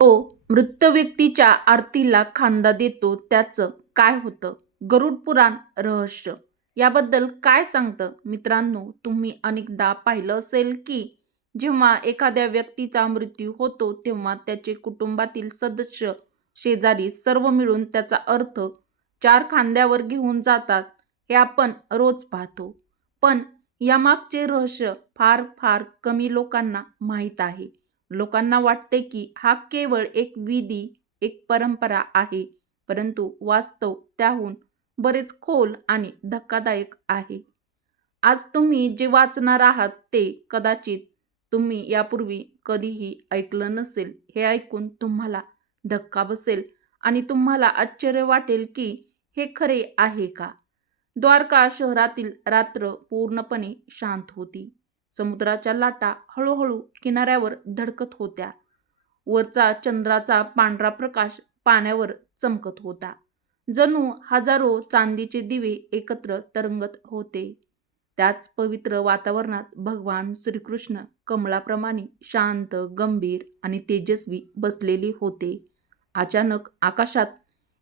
तो मृत व्यक्तीच्या आरतीला खांदा देतो. त्याचं काय होतं? गरुड पुराण रहस्य. याबद्दल काय सांगतं? मित्रांनो तुम्ही अनेकदा पाहिलं असेल की जेव्हा एखाद्या व्यक्तीचा मृत्यू होतो तेव्हा त्याचे कुटुंबातील सदस्य शेजारी सर्व मिळून त्याचा अर्थ चार खांद्यावर घेऊन जातात हे आपण रोज पाहतो. पण यामागचे रहस्य फार फार कमी लोकांना माहीत आहे. लोकांना वाटते की हा केवळ एक विधी एक परंपरा आहे परंतु वास्तव त्याहून बरेच खोल आणि धक्कादायक आहे. आज तुम्ही जे वाचणार आहात ते कदाचित तुम्ही यापूर्वी कधीही ऐकलं नसेल हे ऐकून तुम्हाला धक्का बसेल आणि तुम्हाला आश्चर्य वाटेल की हे खरे आहे का? द्वारका शहरातील रात्र पूर्णपणे शांत होती. समुद्राच्या लाटा हळूहळू किनाऱ्यावर धडकत होत्या. वरचा चंद्राचा पांढरा प्रकाश पाण्यावर चमकत होता. जणू हजारो चांदीचे दिवे एकत्र तरंगत होते. त्याच पवित्र वातावरणात भगवान श्रीकृष्ण कमळाप्रमाणे शांत गंभीर आणि तेजस्वी बसलेले होते. अचानक आकाशात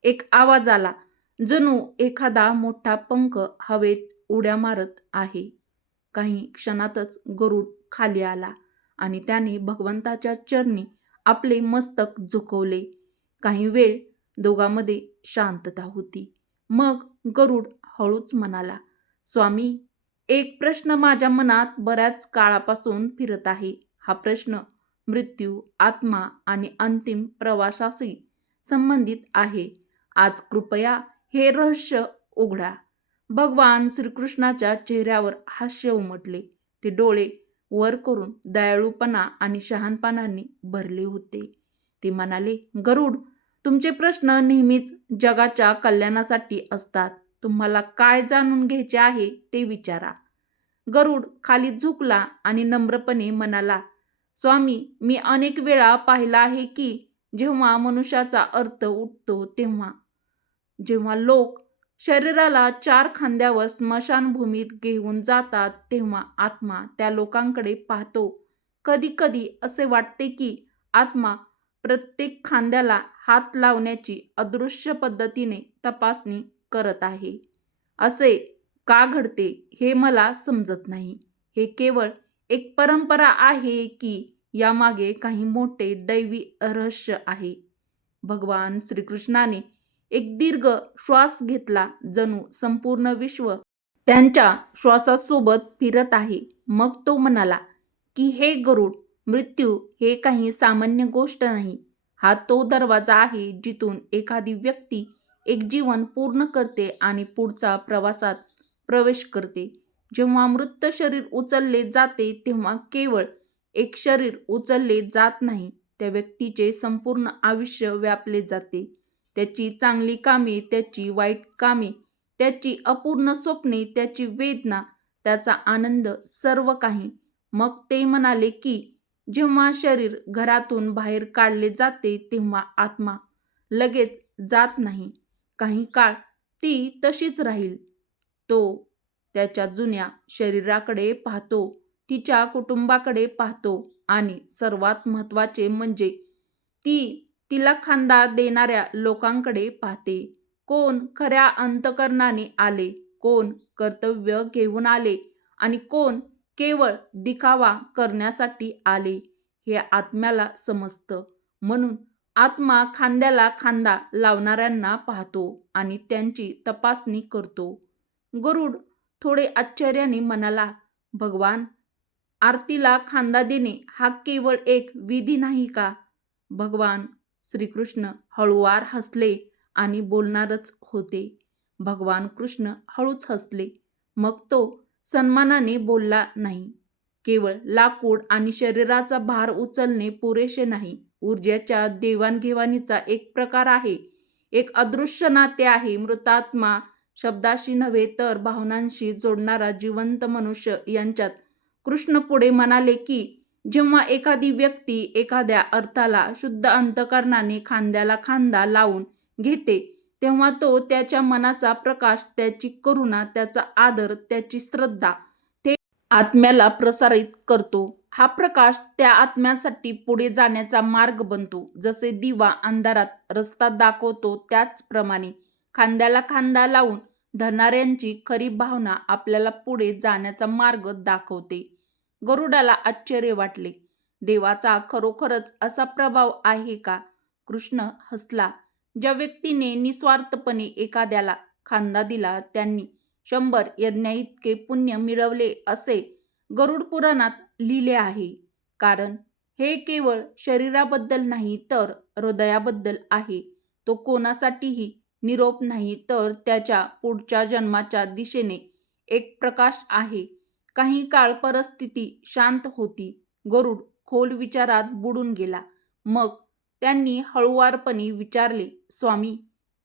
एक आवाज आला. जणू एखादा मोठा पंख हवेत उड्या मारत आहे. काही क्षणातच गरुड खाली आला आणि त्याने भगवंताच्या चरणी आपले मस्तक झुकवले. काही वेळ दोघांमध्ये शांतता होती. मग गरुड हळूच म्हणाला स्वामी एक प्रश्न माझ्या मनात बऱ्याच काळापासून फिरत आहे. हा प्रश्न मृत्यू आत्मा आणि अंतिम प्रवासाशी संबंधित आहे. आज कृपया हे रहस्य उघडा. भगवान श्रीकृष्णाच्या चेहऱ्यावर हास्य उमटले. ते डोळे वर करून दयाळूपणा आणि शहाणपणाने भरले होते. ते म्हणाले गरुड तुमचे प्रश्न नेहमीच जगाच्या कल्याणासाठी असतात. तुम्हाला काय जाणून घ्यायचे आहे ते विचारा. गरुड खाली झुकला आणि नम्रपणे म्हणाला स्वामी मी अनेक वेळा पाहिला आहे की जेव्हा मनुष्याचा अर्थ उठतो तेव्हा जेव्हा लोक शरीराला चार खांद्यावर स्मशानभूमीत घेऊन जातात तेव्हा आत्मा त्या लोकांकडे पाहतो. कधी कधी असे वाटते की आत्मा प्रत्येक खांद्याला हात लावण्याची अदृश्य पद्धतीने तपासणी करत आहे. असे का घडते हे मला समजत नाही. हे केवळ एक परंपरा आहे की यामागे काही मोठे दैवी रहस्य आहे. भगवान श्रीकृष्णाने एक दीर्घ श्वास घेतला जणू संपूर्ण विश्व त्यांच्या श्वासासोबत फिरत आहे. मग तो म्हणाला की हे गरुड मृत्यू हे काही सामान्य गोष्ट नाही. हा तो दरवाजा आहे जिथून एखादी व्यक्ती एक जीवन पूर्ण करते आणि पुढचा प्रवासात प्रवेश करते. जेव्हा मृत शरीर उचलले जाते तेव्हा केवळ एक शरीर उचलले जात नाही. त्या व्यक्तीचे संपूर्ण आयुष्य व्यापले जाते. त्याची चांगली कामे त्याची वाईट कामे त्याची अपूर्ण स्वप्ने त्याची वेदना त्याचा आनंद सर्व काही. मग ते म्हणाले की जेव्हा शरीर घरातून बाहेर काढले जाते तेव्हा आत्मा लगेच जात नाही. काही काळ ती तशीच राहील. तो त्याच्या जुन्या शरीराकडे पाहतो तिच्या कुटुंबाकडे पाहतो आणि सर्वात महत्त्वाचे म्हणजे ती तिला खांदा देणाऱ्या लोकांकडे पाहते. कोण खऱ्या अंतकरणाने आले कोण कर्तव्य घेऊन आले आणि कोण केवळ दिखावा करण्यासाठी आले हे आत्म्याला समजतं. म्हणून आत्मा खांद्याला खांदा लावणाऱ्यांना पाहतो आणि त्यांची तपासणी करतो. गरुड थोडे आश्चर्याने म्हणाला भगवान आरतीला खांदा देणे हा केवळ एक विधी नाही का? भगवान श्रीकृष्ण हळुवार हसले आणि बोलणारच होते. भगवान कृष्ण हळूच हसले. मग तो सन्मानाने बोलला नाही. केवळ लाकूड आणि शरीराचा भार उचलणे पुरेसे नाही. ऊर्जेच्या देवाणघेवाणीचा एक प्रकार आहे. एक अदृश्य नाते आहे. मृतात्मा शब्दाशी नव्हे तर भावनांशी जोडणारा जिवंत मनुष्य यांच्यात कृष्ण पुढे म्हणाले की जेव्हा एखादी व्यक्ती एखाद्या अर्थाला शुद्ध अंतकरणाने खांद्याला खांदा लावून घेते तेव्हा तो त्याच्या मनाचा प्रकाश त्याची करुणा त्याचा आदर त्याची श्रद्धा ते आत्म्याला प्रसारित करतो. हा प्रकाश त्या आत्म्यासाठी पुढे जाण्याचा मार्ग बनतो. जसे दिवा अंधारात रस्ता दाखवतो त्याचप्रमाणे खांद्याला खांदा लावून धरणाऱ्यांची खरी भावना आपल्याला पुढे जाण्याचा मार्ग दाखवते. गरुडाला आश्चर्य वाटले. देवाचा खरोखरच असा प्रभाव आहे का? कृष्ण हसला. ज्या व्यक्तीने निस्वार्थपणे एखाद्याला खांदा दिला त्यांनी शंभर यज्ञाइतके पुण्य मिळवले असे गरुड पुराणात लिहिले आहे. कारण हे केवळ शरीराबद्दल नाही तर हृदयाबद्दल आहे. तो कोणासाठीही निरोप नाही तर त्याच्या पुढच्या जन्माच्या दिशेने एक प्रकाश आहे. काही काळ परिस्थिती शांत होती. गरुड खोल विचारात बुडून गेला. मग त्यांनी हळुवारपणे विचारले स्वामी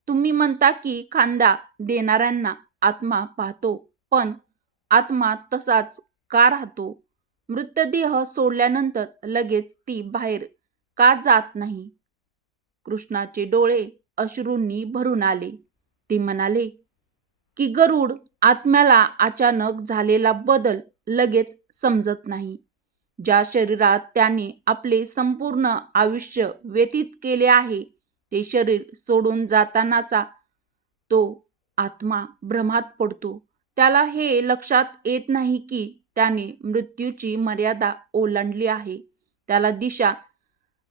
तुम्ही म्हणता की खांदा देणाऱ्यांना आत्मा पाहतो पण आत्मा तसाच का राहतो? मृतदेह सोडल्यानंतर लगेच ती बाहेर का जात नाही? कृष्णाचे डोळे अश्रूंनी भरून आले. ते म्हणाले की गरुड आत्म्याला अचानक झालेला बदल लगेच समजत नाही. ज्या शरीरात त्याने आपले संपूर्ण आयुष्य व्यतीत केले आहे ते शरीर सोडून जातानाचा तो आत्मा भ्रमात पडतो. त्याला हे लक्षात येत नाही की त्याने मृत्यूची मर्यादा ओलांडली आहे. त्याला दिशा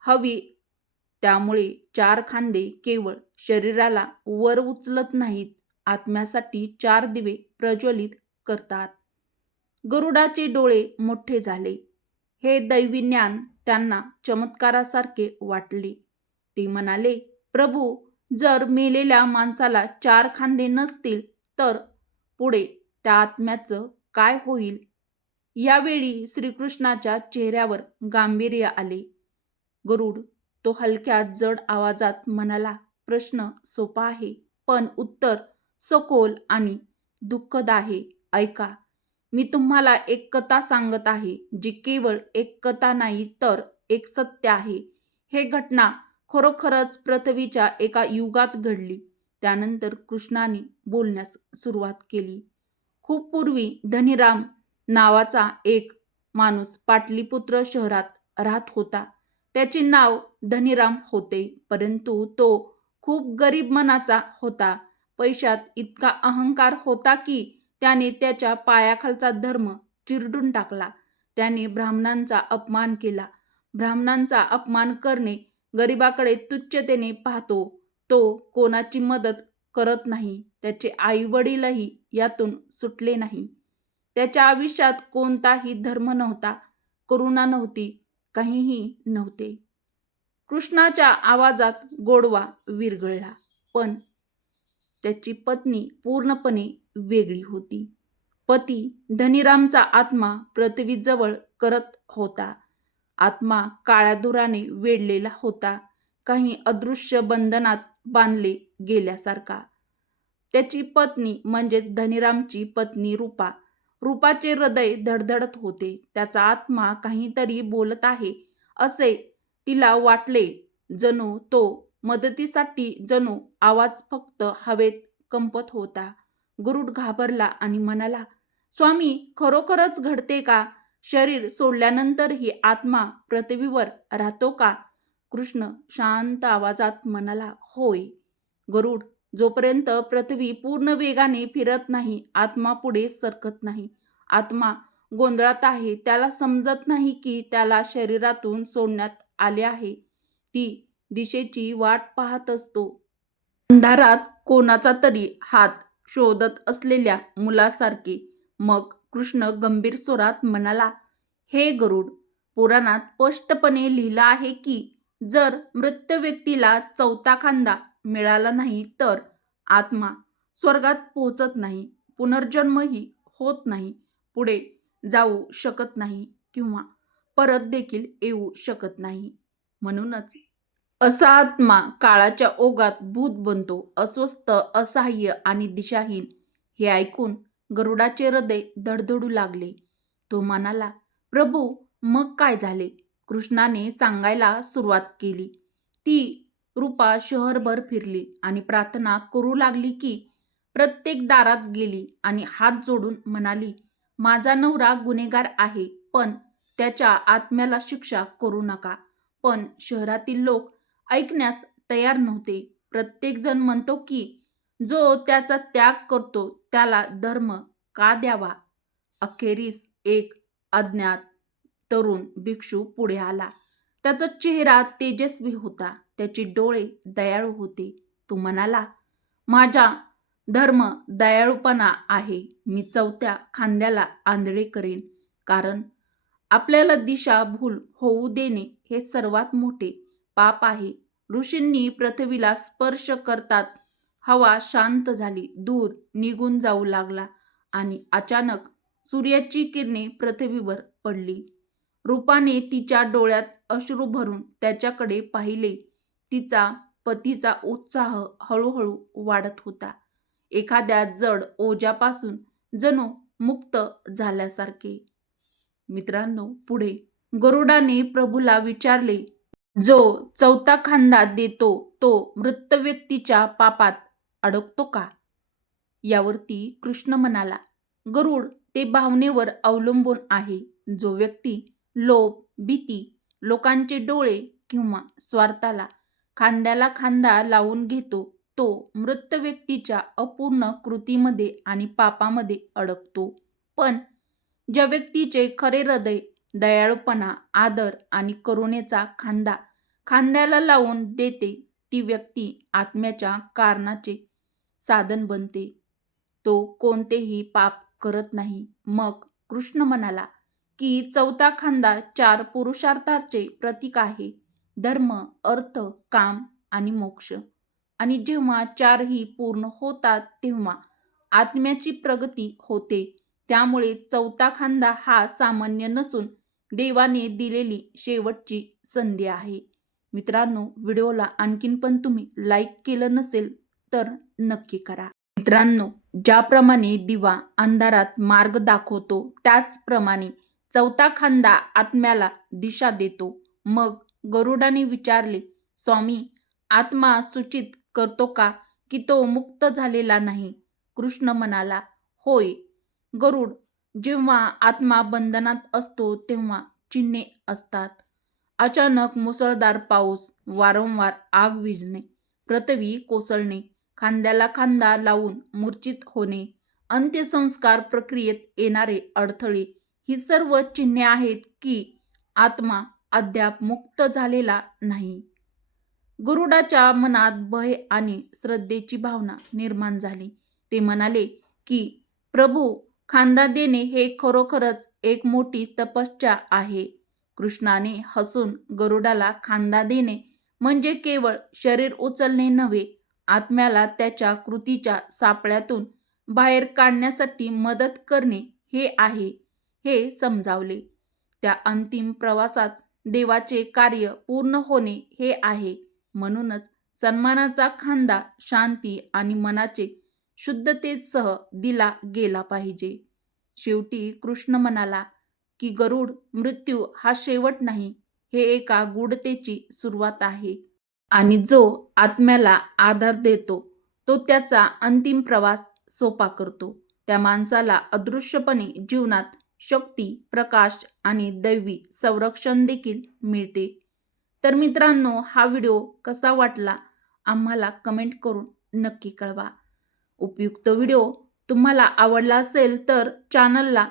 हवी त्यामुळे चार खांदे केवळ शरीराला वर उचलत नाहीत. आत्म्यासाठी चार दिवे प्रज्वलित करतात. गरुडाचे डोळे मोठे झाले. हे दैवी ज्ञान त्यांना चमत्कारासारखे वाटले. ते म्हणाले प्रभू जर मेलेल्या माणसाला चार खांदे नसतील तर पुढे त्या आत्म्याचं काय होईल? यावेळी श्रीकृष्णाच्या चेहऱ्यावर गांभीर्य आले. गरुड तो हलक्या जड आवाजात म्हणाला प्रश्न सोपा आहे पण उत्तर सखोल आणि दुःखद आहे. ऐका मी तुम्हाला एक कथा सांगत आहे जी केवळ एक कथा नाही तर एक सत्य आहे. हे घटना खरोखरच पृथ्वीच्या एका युगात घडली. त्यानंतर कृष्णाने बोलण्यास सुरुवात केली. खूप पूर्वी धनीराम नावाचा एक माणूस पाटलीपुत्र शहरात राहत होता. त्याचे नाव धनीराम होते परंतु तो खूप गरीब मनाचा होता. पैशात इतका अहंकार होता की त्याने त्याच्या पायाखालचा धर्म चिरडून टाकला. त्याने ब्राह्मणांचा अपमान केला. ब्राह्मणांचा अपमान करणे गरिबाकडे तुच्छतेने पाहतो. तो कोणाची मदत करत नाही त्याचे आई वडीलही यातून सुटले नाही. त्याच्या आयुष्यात कोणताही धर्म नव्हता करुणा नव्हती काहीही नव्हते. कृष्णाच्या आवाजात गोडवा विरघळला पण त्याची पत्नी पूर्णपणे वेगळी होती. पती धनीरामचा आत्मा पृथ्वीजवळ करत होता. आत्मा काळ्या धुराने वेढलेला होता. काही अदृश्य बंधनात बांधले गेल्यासारखा. त्याची पत्नी म्हणजेच धनीरामची पत्नी रूपा. रूपाचे हृदय धडधडत होते. त्याचा आत्मा काहीतरी बोलत आहे असे तिला वाटले. जणू तो मदतीसाठी जणू आवाज फक्त हवेत कंपत होता. गरुड घाबरला आणि म्हणाला स्वामी खरोखरच घडते का? शरीर सोडल्यानंतरही आत्मा पृथ्वीवर राहतो का? कृष्ण शांत आवाजात म्हणाला होय. गरुड जोपर्यंत पृथ्वी पूर्ण वेगाने फिरत नाही आत्मा पुढे सरकत नाही. आत्मा गोंधळात आहे त्याला समजत नाही की त्याला शरीरातून सोडण्यात आले आहे. ती दिशेची वाट पाहत असतो. अंधारात कोणाचा तरी हात शोधत असलेल्या मुलासारखे. मग कृष्ण गंभीर स्वरात म्हणाला हे गरुड पुराणात स्पष्टपणे लिहिलं आहे की जर मृत व्यक्तीला चौथा खांदा मिळाला नाही तर आत्मा स्वर्गात पोहोचत नाही पुनर्जन्मही होत नाही पुढे जाऊ शकत नाही किंवा परत देखील येऊ शकत नाही. म्हणूनच असा आत्मा काळाच्या ओघात भूत बनतो अस्वस्थ असहाय्य आणि दिशाहीन. हे ऐकून गरुडाचे हृदय धडधडू लागले. तो म्हणाला प्रभू मग काय झाले? कृष्णाने सांगायला सुरुवात केली. ती रूपा शहरभर फिरली आणि प्रार्थना करू लागली की प्रत्येक दारात गेली आणि हात जोडून म्हणाली माझा नवरा गुन्हेगार आहे पण त्याच्या आत्म्याला शिक्षा करू नका. पण शहरातील लोक ऐकण्यास तयार नव्हते. प्रत्येकजण म्हणतो की जो त्याचा त्याग करतो त्याला धर्म का द्यावा? अखेरीस एक अज्ञात तरुण भिक्षू पुढे आला. त्याचा चेहरा तेजस्वी होता. त्याचे डोळे दयाळू होते. तो म्हणाला माझा धर्म दयाळूपणा आहे. मी चौथ्या खांद्याला आंधळे करेन. कारण आपल्याला दिशा भूल होऊ देणे हे सर्वात मोठे पाप आहे. ऋषींनी पृथ्वीला स्पर्श करतात. हवा शांत झाली दूर निघून जाऊ लागला आणि अचानक सूर्याची किरणे पृथ्वीवर पडली. रूपाने तिच्या डोळ्यात अश्रू भरून त्याच्याकडे पाहिले. तिचा पतीचा उत्साह हळूहळू वाढत होता. एखाद्या जड ओझ्यापासून जणू मुक्त झाल्यासारखे. मित्रांनो पुढे गरुडाने प्रभूला विचारले जो चौथा खांदा देतो तो मृत व्यक्तीच्या पापात अडकतो का? यावरती कृष्ण म्हणाला गरुड ते भावनेवर अवलंबून आहे. जो व्यक्ती लोभ भीती लोकांचे डोळे किंवा स्वार्थाला खांद्याला खांदा लावून घेतो तो मृत व्यक्तीच्या अपूर्ण कृतीमध्ये आणि पापामध्ये अडकतो. पण ज्या व्यक्तीचे खरे हृदय दयाळूपणा आदर आणि करुणेचा खांदा खांद्याला लावून देते ती व्यक्ती आत्म्याच्या कारणाचे साधन बनते. तो कोणतेही पाप करत नाही. मग कृष्ण म्हणाला की चौथा खांदा चार पुरुषार्थाचे प्रतीक आहे. धर्म अर्थ काम आणि मोक्ष. आणि जेव्हा चारही पूर्ण होतात तेव्हा आत्म्याची प्रगती होते. त्यामुळे चौथा खांदा हा सामान्य नसून देवाने दिलेली शेवटची संधी आहे. मित्रांनो व्हिडिओला आणखीन पण तुम्ही लाईक केलं नसेल तर नक्की करा. मित्रांनो ज्याप्रमाणे दिवा अंधारात मार्ग दाखवतो त्याचप्रमाणे चौथा खांदा आत्म्याला दिशा देतो. मग गरुडाने विचारले स्वामी आत्मा सूचित करतो का की तो मुक्त झालेला नाही? कृष्ण म्हणाला होय गरुड जेव्हा आत्मा बंधनात असतो तेव्हा चिन्हे असतात. अचानक मुसळधार पाऊस वारंवार आग विजणे प्रतवी कोसळणे खांद्याला खांदा लावून मूर्छित होणे अंत्यसंस्कार प्रक्रियेत येणारे अडथळे ही सर्व चिन्हे आहेत की आत्मा अद्याप मुक्त झालेला नाही. गरुडाच्या मनात भय आणि श्रद्धेची भावना निर्माण झाली. ते म्हणाले की प्रभू खांदा देणे हे खरोखरच एक मोठी तपश्चर्या आहे. कृष्णाने हसून गरुडाला खांदा देणे म्हणजे केवळ शरीर उचलणे नव्हे आत्म्याला त्याच्या कृतीच्या सापळ्यातून बाहेर काढण्यासाठी मदत करणे हे आहे हे समजावले. त्या अंतिम प्रवासात देवाचे कार्य पूर्ण होणे हे आहे. म्हणूनच सन्मानाचा खांदा शांती आणि मनाचे शुद्धतेसह दिला गेला पाहिजे. शेवटी कृष्ण म्हणाला की गरुड मृत्यू हा शेवट नाही हे एका गूढतेची सुरुवात आहे. आणि जो आत्म्याला आधार देतो तो त्याचा अंतिम प्रवास सोपा करतो. त्या माणसाला अदृश्यपणे जीवनात शक्ती प्रकाश आणि दैवी संरक्षण देखील मिळते. तर मित्रांनो हा व्हिडिओ कसा वाटला? आम्हाला कमेंट करून नक्की कळवा. उपयुक्त व्हिडिओ तुम्हाला आवडला असेल तर चॅनलला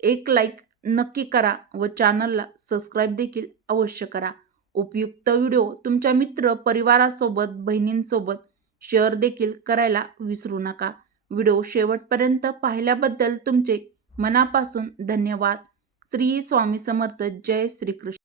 एक लाईक नक्की करा व चॅनलला सबस्क्राईब देखील अवश्य करा. उपयुक्त व्हिडिओ तुमच्या मित्र परिवारासोबत बहिणींसोबत शेअर देखील करायला विसरू नका. व्हिडिओ शेवटपर्यंत पाहिल्याबद्दल तुमचे मनापासून धन्यवाद. श्री स्वामी समर्थ. जय श्रीकृष्ण.